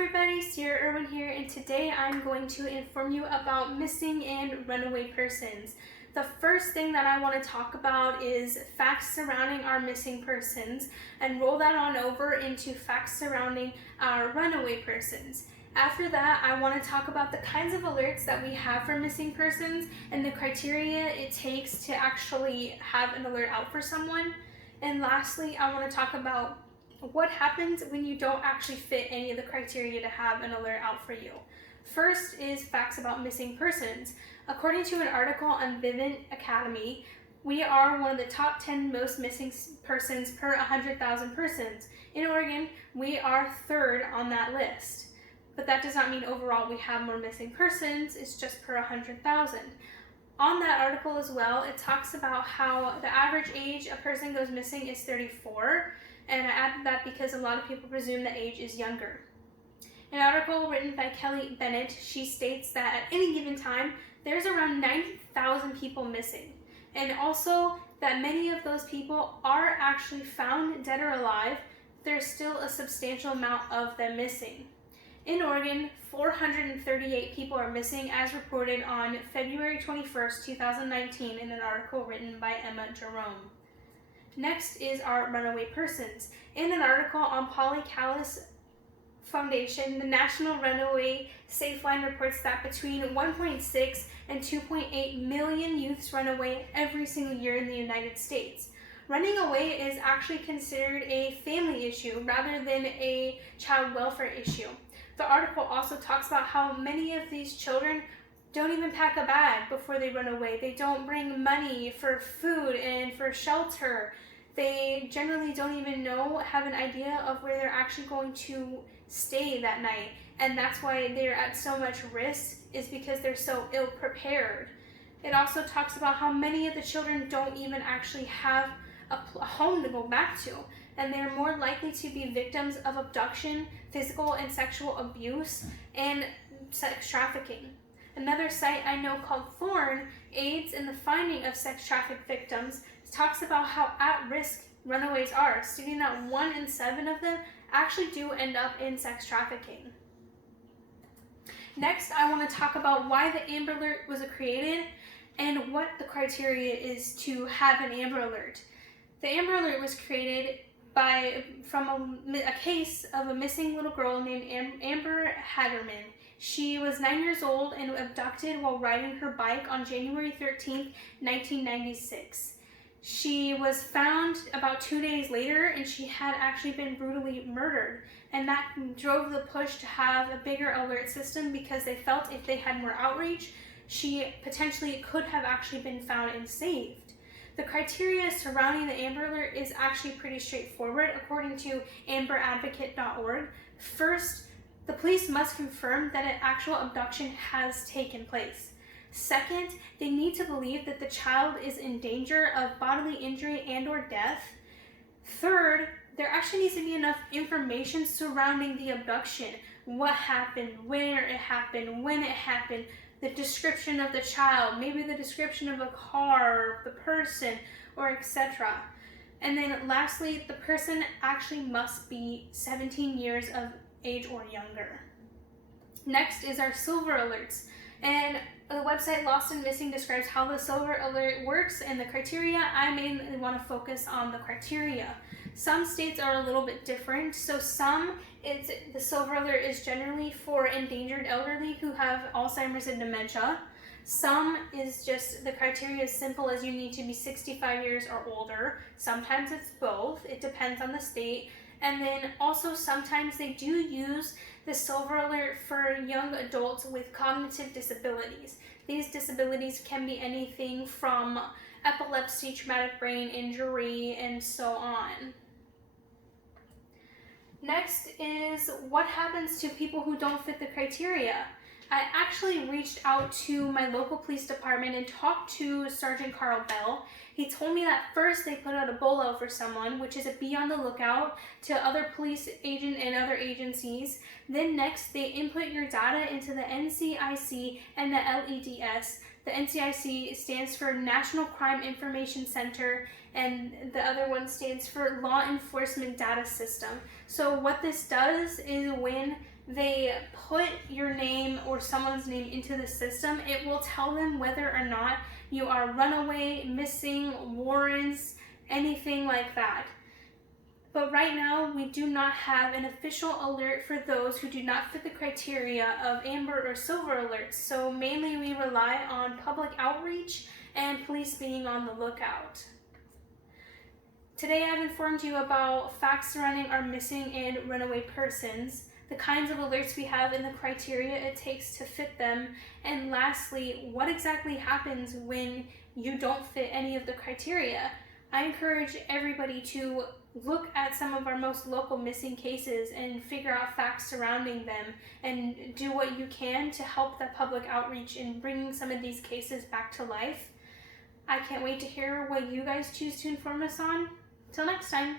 everybody, Cierra Irwin here, and today I'm going to inform you about missing and runaway persons. The first thing that I want to talk about is facts surrounding our missing persons and roll that on over into facts surrounding our runaway persons. After that, I want to talk about the kinds of alerts that we have for missing persons and the criteria it takes to actually have an alert out for someone. And lastly, I want to talk about what happens when you don't actually fit any of the criteria to have an alert out for you. First is facts about missing persons. According to an article on Vivint Academy, we are one of the top 10 most missing persons per 100,000 persons. In Oregon, we are third on that list. But that does not mean overall we have more missing persons, it's just per 100,000. On that article as well, it talks about how the average age a person goes missing is 34. And I added that because a lot of people presume the age is younger. An article written by Kelly Bennett, she states that at any given time, there's around 90,000 people missing. And also that many of those people are actually found dead or alive. There's still a substantial amount of them missing. In Oregon, 438 people are missing as reported on February 21st, 2019 in an article written by Emma Jerome. Next is our runaway persons. In an article on Polly Callis Foundation, the National Runaway Safe Line reports that between 1.6 and 2.8 million youths run away every single year in the United States. Running away is actually considered a family issue rather than a child welfare issue. The article also talks about how many of these children don't even pack a bag before they run away. They don't bring money for food and for shelter. They generally don't even have an idea of where they're actually going to stay that night. And that's why they're at so much risk, is because they're so ill prepared. It also talks about how many of the children don't even actually have a home to go back to. And they're more likely to be victims of abduction, physical and sexual abuse, and sex trafficking. Another site I know called Thorn aids in the finding of sex trafficked victims talks about how at-risk runaways are, stating that 1 in 7 of them actually do end up in sex trafficking. Next, I want to talk about why the Amber Alert was created and what the criteria is to have an Amber Alert. The Amber Alert was created from a case of a missing little girl named Amber Hagerman. She was 9 years old and abducted while riding her bike on January 13th, 1996. She was found about 2 days later, and she had actually been brutally murdered. And that drove the push to have a bigger alert system because they felt if they had more outreach, she potentially could have actually been found and saved. The criteria surrounding the Amber Alert is actually pretty straightforward according to amberadvocate.org. First, the police must confirm that an actual abduction has taken place. Second, they need to believe that the child is in danger of bodily injury and or death. Third, there actually needs to be enough information surrounding the abduction. What happened, where it happened, when it happened, the description of the child, maybe the description of a car, the person, or etc. And then lastly, the person actually must be 17 years of age or younger. Next is our silver alerts. And the website Lost and Missing describes how the silver alert works and the criteria. I mainly want to focus on the criteria. Some states are a little bit different. So the silver alert is generally for endangered elderly who have Alzheimer's and dementia. Some is just, the criteria is simple as you need to be 65 years or older. Sometimes it's both. It depends on the state. And then also sometimes they do use the silver alert for young adults with cognitive disabilities. These disabilities can be anything from epilepsy, traumatic brain injury, and so on. Next is what happens to people who don't fit the criteria. I actually reached out to my local police department and talked to Sergeant Carl Bell. He told me that first they put out a bolo for someone, which is a be on the lookout to other police agents and other agencies. Then next, they input your data into the NCIC and the LEDS. The NCIC stands for National Crime Information Center, and the other one stands for Law Enforcement Data System. So what this does is when they put your name or someone's name into the system, it will tell them whether or not you are runaway, missing, warrants, anything like that. But right now, we do not have an official alert for those who do not fit the criteria of amber or silver alerts. So mainly we rely on public outreach and police being on the lookout. Today I've informed you about facts surrounding our missing and runaway persons, the kinds of alerts we have and the criteria it takes to fit them, and lastly, what exactly happens when you don't fit any of the criteria. I encourage everybody to look at some of our most local missing cases and figure out facts surrounding them and do what you can to help that public outreach in bringing some of these cases back to life. I can't wait to hear what you guys choose to inform us on. Till next time.